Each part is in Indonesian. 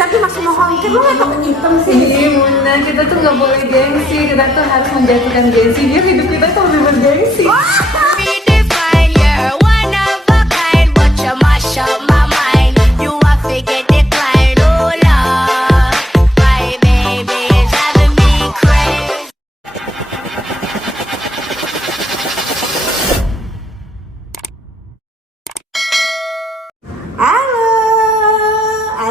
tapi masih mau hongkir, lo nggak hitam sih? Iya Bunda, kita tuh nggak boleh gengsi, kita tuh harus menjatuhkan gengsi biar hidup kita tuh lebih bergengsi. Redefine, you're one of a kind, but you mash up my mind. You are fake decline, oh Lord, my baby is driving me crazy. Halo,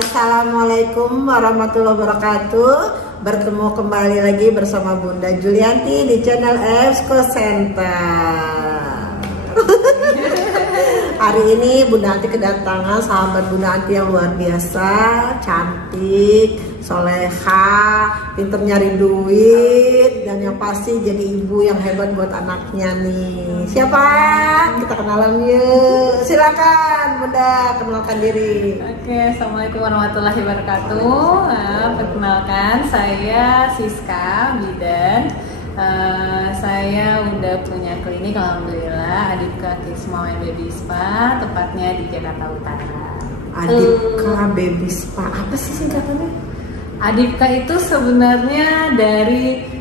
assalamualaikum warahmatullahi wabarakatuh. Bertemu kembali lagi bersama Bunda Julianti di channel Esko Center. Hari ini Bunda Anti kedatangan sahabat Bunda Anti yang luar biasa, cantik, soleha, pinter nyari duit, dan yang pasti jadi ibu yang hebat buat anaknya nih. Siapa? Kita kenalan yuk. Silakan Bunda, kenalkan diri. Oke, assalamualaikum warahmatullahi wabarakatuh. Perkenalkan, saya Siska Bidan. Saya udah punya klinik, alhamdulillah, Adipka Kids Mom and Baby Spa, tepatnya di Jakarta Utara. Adipka Baby Spa, apa sih singkatannya? Adipka itu sebenarnya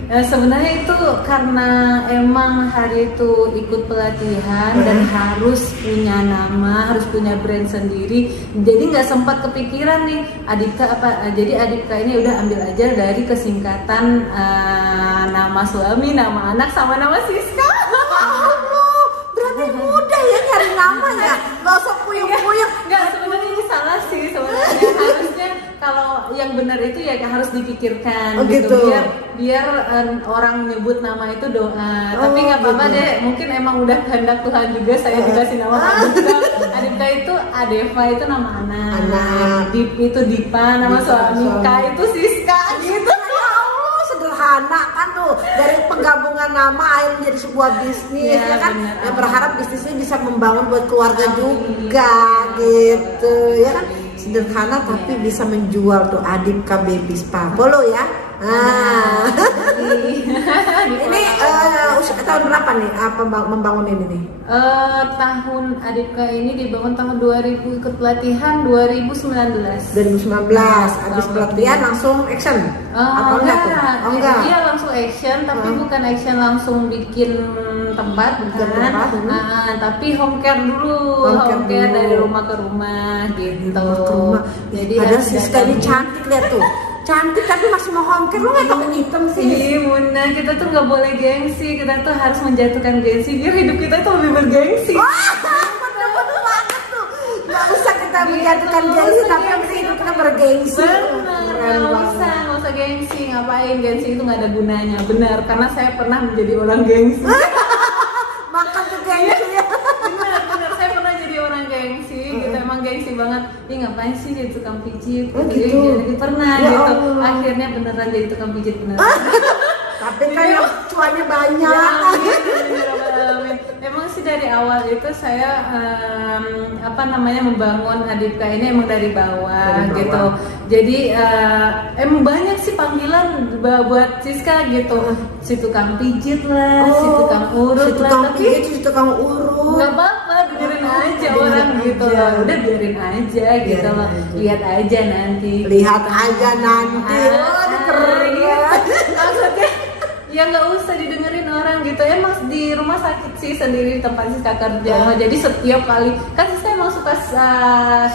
sebenarnya itu karena emang hari itu ikut pelatihan dan harus punya nama, harus punya brand sendiri. Jadi nggak sempat kepikiran nih Adipka apa. Jadi Adipka ini udah ambil aja dari kesingkatan nama suami, nama anak, sama nama Siska. Berarti mudah ya nyari nama ya, nggak usah puyeng-puyeng. Nggak, sebenarnya ini salah sih sebenarnya. Harusnya kalau yang benar itu ya harus dipikirkan gitu. Biar orang nyebut nama itu doa. Tapi nggak apa-apa gitu. deh, mungkin emang udah kehendak Tuhan juga saya dikasih nama Adipka. Adipka itu Adeva itu nama anak. Dip itu Dipa, nama suami. K itu Siska gitu. Ya Allah, sederhana kan tuh, dari penggabungan nama akhirnya menjadi sebuah bisnis ya kan. Bener. Yang berharap bisnisnya bisa membangun buat keluarga juga gitu ya kan. Sederhana tapi bisa menjual tuh Adipka Baby Spa. Boleh ya? Nah. Ini usia tahun berapa nih membangun ini nih? Tahun Adipka ini dibangun tahun 2000, ikut pelatihan 2019. 2019. Habis pelatihan langsung action? Atau enggak tuh? Oh, enggak. Iya langsung action, tapi bukan action langsung bikin tempat, bukan. Tapi home care dulu, home care dari rumah ke rumah gitu. Jadi ada Siska ini cantik, lihat tuh. Cantik tapi masih mau home care, lo nggak tahu hitam sih? Iya Bunda, kita tuh nggak boleh gengsi, kita tuh harus menjatuhkan gengsi biar hidup kita tuh lebih bergengsi. Wah, betul banget tuh. Nggak usah kita menjatuhkan gengsi, tapi yang penting hidup kita bergengsi. Benar, nggak usah gengsi, ngapain gengsi itu nggak ada gunanya. Benar, karena saya pernah menjadi orang gengsi. Makan tuh gengsi ya. Benar, saya pernah jadi orang gengsi, gitu emang gengsi banget. Ih ngapain sih jadi tukang pijit? Gitu. Jadi pernah Ya gitu. Allah. Akhirnya beneran jadi tukang pijit beneran. Tapi kayak cuannya banyak. Amin. Emang sih dari awal itu saya membangun Adipka ini emang dari bawah. Gitu. Jadi emang banyak sih panggilan buat Siska gitu. Si tukang pijit lah, si tukang urut Si tukang lah. pijit, si tukang urut. Nggak apa-apa, dengerin aja orang gitu loh. Udah biarin aja gitu loh. Lihat aja nanti. Lihat aja nanti. Waduh keren. Maksudnya ya nggak usah didengerin orang gitu. Emang di rumah sakit sih sendiri di tempat Siska kerja. Jadi setiap kali kan Siska emang suka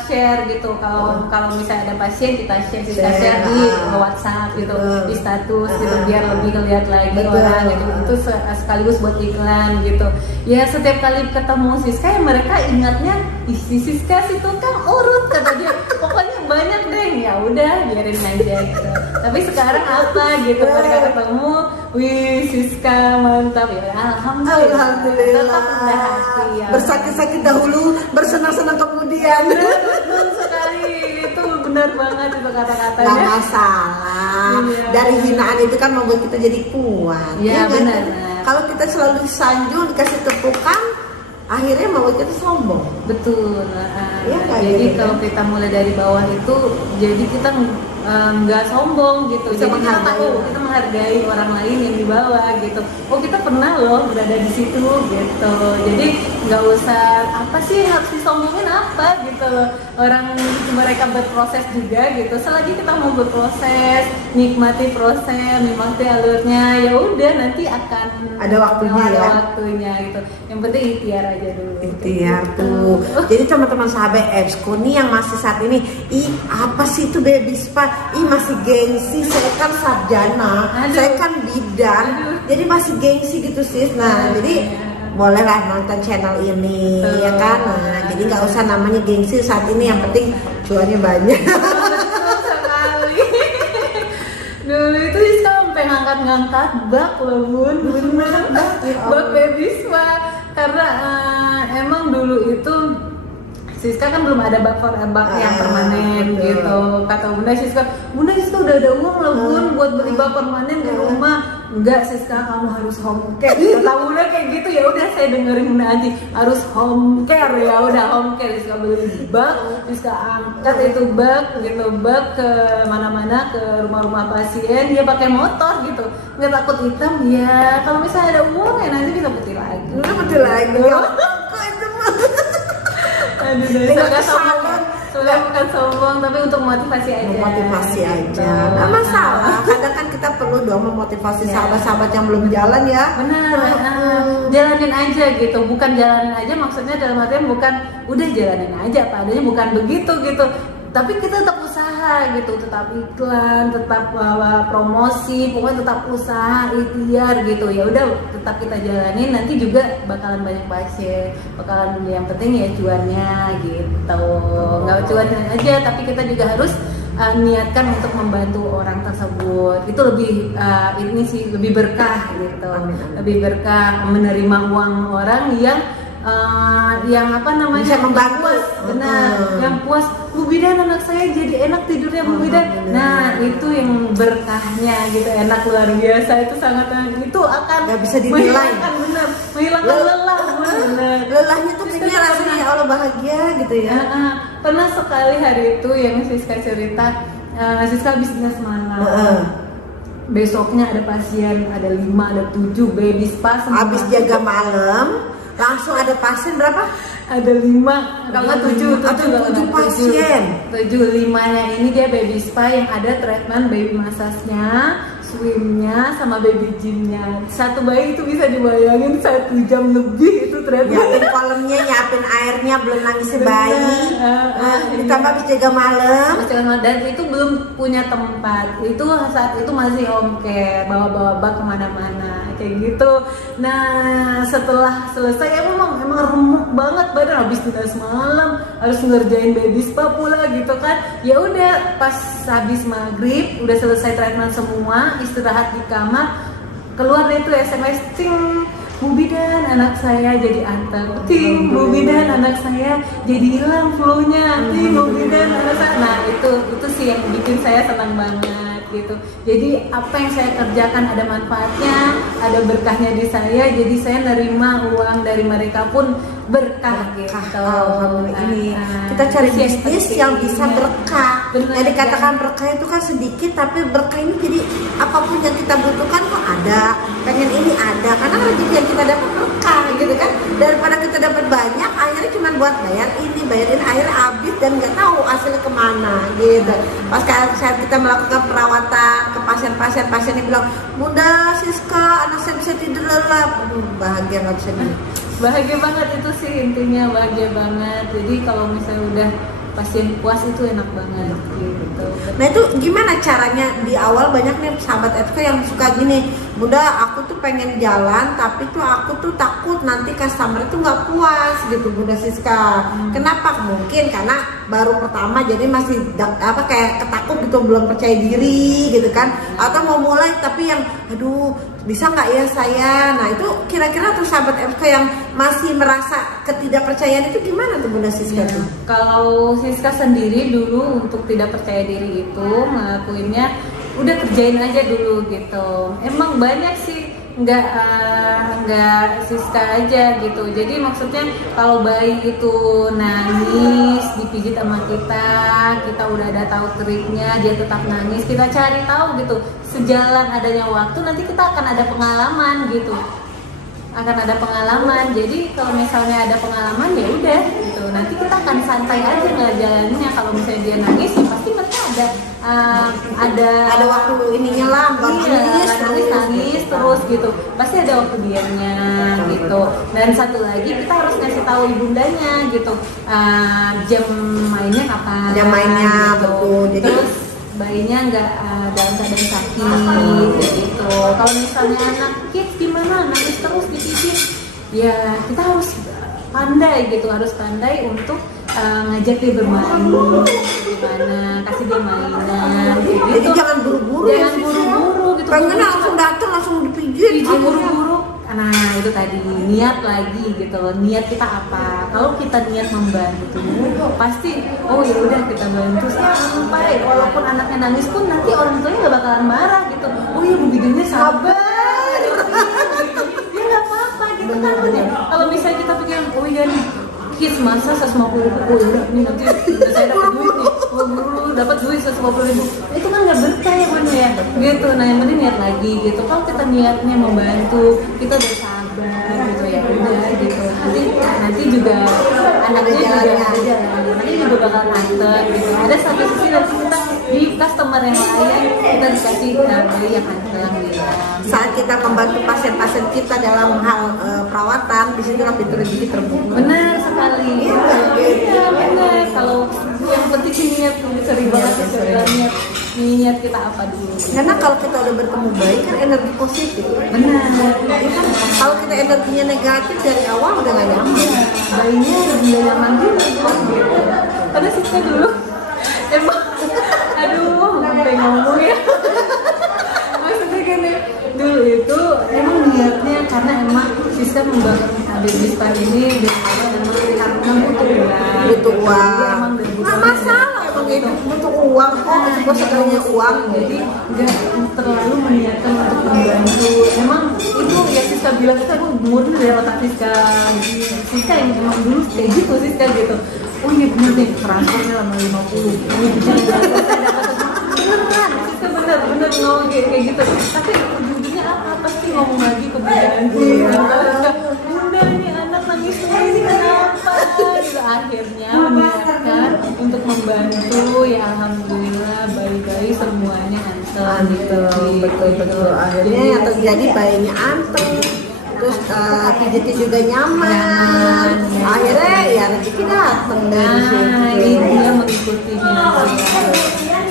share gitu. Kalau misalnya ada pasien kita share di WhatsApp gitu, di status gitu biar lebih ngeliat lagi orang gitu. Itu sekaligus buat iklan gitu. Ya setiap kali ketemu Siska ya mereka ingatnya si Siska si tukang urut kata dia. Pokoknya banyak deh. Ya udah biarin aja gitu. Tapi sekarang apa gitu mereka ketemu, wih Siska mantap ya. Alhamdulillah. Tetap rendah hati ya. Bersakit-sakit dahulu, bersenang-senang kemudian. Betul sekali, itu benar banget itu kata-katanya. Gak masalah. Iya. Dari hinaan itu kan membuat kita jadi kuat. Iya, kan? benar. Kalau kita selalu disanjung, dikasih tepukan, akhirnya mau kita sombong. Betul. Iya, kayak Jadi gitu, kalau kan? kita mulai dari bawah itu, jadi kita nggak sombong gitu. Bisa Jadi kita menghargai. tahu, kita menghargai orang lain yang di bawah gitu. Oh, kita pernah loh berada di situ gitu. Jadi nggak usah apa sih harus disombongin apa gitu loh. Orang mereka berproses juga gitu. Selagi kita mau berproses, nikmati proses, nikmati alurnya, ya udah nanti akan Ada waktunya, ada ya. waktunya gitu. Yang penting ikhtiar aja dulu. Ikhtiar Gitu. tuh. Jadi teman-teman sahabat EBSCO nih yang masih saat ini, ih apa sih itu baby spa? Ih masih gengsi, saya kan sarjana, Aduh. saya kan bidan, jadi masih gengsi gitu sis. Nah jadi bolehlah nonton channel ini, Betul. ya kan? Nah jadi nggak usah namanya gengsi saat ini, yang penting cuannya banyak. Betul sekali. Dulu itu Siska sampai ngangkat-ngangkat bak loh bun, bener bak baby spa. Karena emang dulu itu Siska kan belum ada bak yang permanen betul. gitu. Kata Bunda Siska udah ada uang loh bun buat beli bak permanen di rumah. Enggak Siska, kamu harus home care. Kata Bunda kayak gitu, ya udah saya dengerin Bunda Anji harus home care, ya udah home care. Siska beli bak, Siska angkat itu bak gitu, bak ke mana-mana, ke rumah-rumah pasien. Dia pakai motor gitu, nggak takut hitam ya. Kalau misalnya ada uang ya nanti bisa putih lagi. Betul lagi. Gitu. Kok itu mah? Aduh, Tinggal nggak ke sombong, salon. sebenarnya bukan sombong, tapi untuk motivasi aja. Memotivasi aja, Gitu. nggak masalah. Kadang kan kita perlu dong memotivasi Ya. sahabat-sahabat yang belum jalan ya. Benar, jalanin aja gitu, bukan jalanin aja maksudnya dalam artian bukan udah jalanin aja padanya, bukan begitu gitu. Tapi kita tetap usaha gitu, tetap iklan, tetap promosi, pokoknya tetap usaha, ikhtiar gitu. Ya udah tetap kita jalanin, nanti juga bakalan banyak pasien, bakalan yang penting ya cuannya gitu. Nggak cuannya aja, tapi kita juga harus niatkan untuk membantu orang tersebut. Itu lebih ini sih lebih berkah gitu. Amin, amin. Lebih berkah menerima uang orang yang apa namanya Bisa membantu. puas, benar, yang puas. Bu Bidan anak saya jadi enak tidurnya Bu Bidan. Nah itu yang berkahnya gitu, enak luar biasa, itu sangat itu akan Nggak bisa dinilai. menghilangkan lelah benar. Lelahnya tuh kayaknya rasanya ya Allah bahagia gitu ya. Pernah sekali hari itu yang Siska cerita, Siska bisnis malam. Besoknya ada pasien, ada 5, ada 7 baby spa semua. Habis jaga malam, langsung ada pasien berapa? Ada 5, kalau 7 Atau 7 pasien. 5-nya ini dia baby spa yang ada treatment baby massage-nya, swimnya, sama baby gym-nya. Satu bayi itu bisa dibayangin 1 jam lebih itu treatment. Nyiapin kolamnya, nyiapin airnya, belum nangisnya bayi. Ditambah habis jaga malam. Dan itu belum punya tempat. Itu saat itu masih home care, bawa-bawa bak kemana-mana kayak gitu. Nah setelah selesai emang remuk banget badan, habis dinas malam, harus ngerjain baby spa pula gitu kan. Ya udah pas habis maghrib udah selesai treatment semua, istirahat di kamar, keluar deh tuh SMS, ting, Bu Bidan anak saya jadi antar, ting, Bu Bidan anak saya jadi hilang flow-nya, ting, Bu Bidan anak saya. Nah itu sih yang bikin saya senang banget gitu. Jadi apa yang saya kerjakan ada manfaatnya, ada berkahnya di saya, jadi saya nerima uang dari mereka pun berkah gitu. Alhamdulillah ini kita cari Itu sih bisnis penting. yang bisa berkah. Benar, Jadi katakan berkah itu kan sedikit, tapi berkah ini jadi apapun yang kita butuhkan kok ada, pengen ini ada, karena rezeki yang kita dapat berkah gitu kan. Daripada kita dapat banyak, akhirnya cuma buat bayar ini, bayarin akhirnya habis dan nggak tahu hasilnya kemana gitu. Pas saat kita melakukan perawatan ke pasien-pasien, pasiennya bilang, Bunda Siska, anak saya bisa tidur lelap. Aduh, bahagia nggak bisa di. Bahagia banget itu sih intinya, bahagia banget. Jadi kalau misalnya udah pasien puas itu enak banget gitu. Nah itu gimana caranya di awal? Banyak nih sahabat FK yang suka gini, Bunda aku tuh pengen jalan tapi tuh aku tuh takut nanti customer itu nggak puas gitu Bunda Siska. Kenapa? Mungkin karena baru pertama jadi masih kayak ketakut gitu, belum percaya diri gitu kan, atau mau mulai tapi yang aduh bisa nggak ya saya. Nah itu kira-kira tuh sahabat FK yang masih merasa ketidakpercayaan itu gimana tuh Bunda Siska tuh? Kalau Siska sendiri dulu untuk tidak percaya diri itu ngelakuinnya udah kerjain aja dulu gitu. Emang banyak sih nggak Siska aja gitu. Jadi maksudnya kalau bayi itu nangis dipijit sama kita udah ada tahu triknya, dia tetap nangis, kita cari tahu gitu. Sejalan adanya waktu nanti kita akan ada pengalaman gitu. Jadi kalau misalnya ada pengalaman ya udah gitu, nanti kita akan santai aja ngelajaninnya. Kalau misalnya dia nangis ya pasti mereka ada waktu ininya lah, nangis terus gitu, pasti ada waktu diamnya gitu. Dan satu lagi kita harus ngasih tahu ibundanya gitu, jam mainnya kapan, betul. Jadi terus bayinya nggak dalam keadaan sakit gitu. Kalau misalnya anak kids gimana, nangis terus dipijit, ya kita harus pandai untuk ngajak dia bermain gimana, kasih dia mainan gitu. Jadi jangan buru-buru gitu. Pengen langsung datang langsung dipijit buru-buru. Nah itu tadi niat lagi gitu loh, niat kita apa. Kalau kita niat membantu pasti ya udah kita bantu sampai walaupun anaknya nangis pun nanti orang tuanya nggak bakalan marah gitu. Ya begitu sabar ya nggak apa-apa gitu kan. Kalau misalnya kita pikirin ya nih kids masa 150.000, udah nih nanti udah saya dapat duit nih, dapat duit 150.000, itu kan nggak berkah ya Bun ya gitu. Nah yang penting niat lagi gitu. Kalau kita niatnya membantu, kita udah sabar gitu ya udah gitu, nanti juga anaknya juga bakal nganter gitu. Ada satu sisi nanti kita di customer yang lain kita dikasih bayi yang anteng gitu. Saat kita membantu pasien-pasien kita dalam hal perawatan, di situ pintu rezeki terbuka. Benar sekali. Iya, benar. Kalau yang penting sih niat, sering banget sebenarnya niat kita apa dulu. Karena kalau kita udah bertemu bayi kan energi positif. Benar. Ya kan? Kalau kita energinya negatif dari awal udah gak nyaman. Bayinya lebih gak nyaman dulu. Karena Siska dulu emang, sampai ngomong ya. Maksudnya gini, dulu itu emang niatnya karena emang Siska membangun baby spa ini karena butuh uang. Nggak masalah emang itu butuh uang kok, gue segalanya uang. Jadi nggak terlalu meniatkan untuk membantu. Emang itu ya Siska bilang itu emang murni dari otak Siska yang emang dulu kayak gitu Siska gitu. Ini bener nih transfernya lama 50. Ini bisa beneran, Siska bener ngomong kayak gitu. Tapi ujung-ujungnya apa? Pasti ngomong lagi ke bunda. Bunda ini anak nangis ini kenapa? Gitu. Akhirnya meniatkan untuk membantu. Ya alhamdulillah bayi-bayi semuanya anteng gitu. Betul. Akhirnya yang terjadi bayinya anteng, terus pijitnya juga nyaman. Akhirnya ya rezeki datang dari situ. Dia mengikuti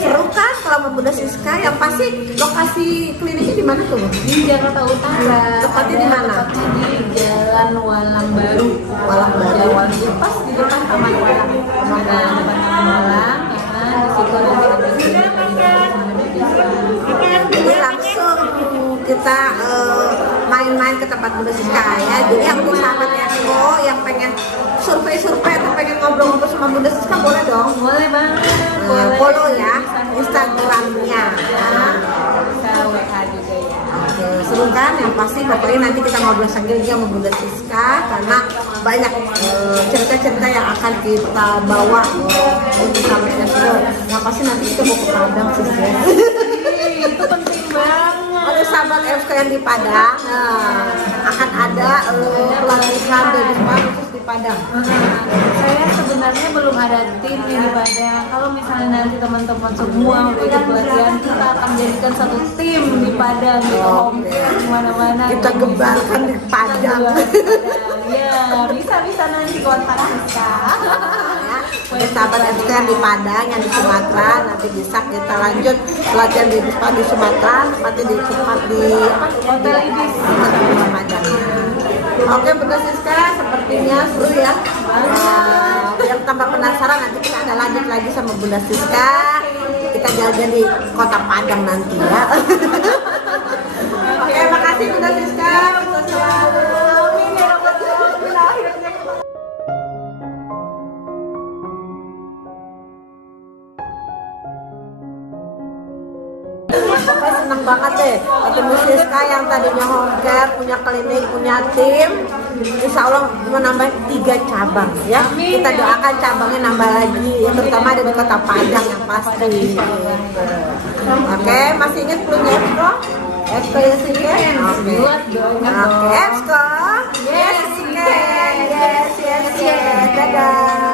Seru kan kalau Bunda Siska? Yang pasti lokasi kliniknya di mana tuh? Di Jakarta Utara. Tepatnya di mana? Di Jalan Walang Baru. Pas di depan Taman Walang. Di situ ada Jadi langsung kita main-main ke tempat Bunda Siska ya. Jadi untuk sahabat Esko yang pengen survei atau pengen ngobrol-ngobrol sama Bunda Siska boleh dong. Boleh banget. Boleh. Follow ya Instagramnya. Bisa WA juga ya. Oke, seru kan? Yang pasti pokoknya nanti kita ngobrol sambil sama Bunda Siska karena banyak cerita-cerita yang akan kita bawa untuk sampai Esko. Yang pasti nanti kita mau ke Padang sih. Itu penting banget. Ada sahabat FK yang di Padang, akan ada pelatihan dari khusus di Padang. Saya sebenarnya belum ada tim di Padang. Kalau misalnya nanti teman-teman semua mau ikut pelatihan, kita akan jadikan satu tim di Padang, di kemana-mana. Kita gembarkan di Padang. Ya, bisa nanti kontak kita. Sahabat FK yang di Padang, yang di Sumatera, nanti bisa kita lanjut pelatihan di Bispa di Sumatera, tempatnya di Hotel Ibis Padang. Oke, Bunda Siska, sepertinya seru ya. Biar tambah penasaran, nanti kita ada lanjut lagi sama Bunda Siska. Kita jalan di kota Padang nanti ya. Oke, makasih Bunda Siska. Amin ya Rabbal Alamin. Akhirnya senang banget deh ketemu Siska yang tadinya home care, punya klinik, punya tim. Insya Allah menambah 3 cabang ya. Kita doakan cabangnya nambah lagi, ya, terutama ada di Kota Padang yang pasti. Oke, masih ingat punya Esko? Esko ya sih ya? Oke, Esko. Yes, yes, yes. Dadah.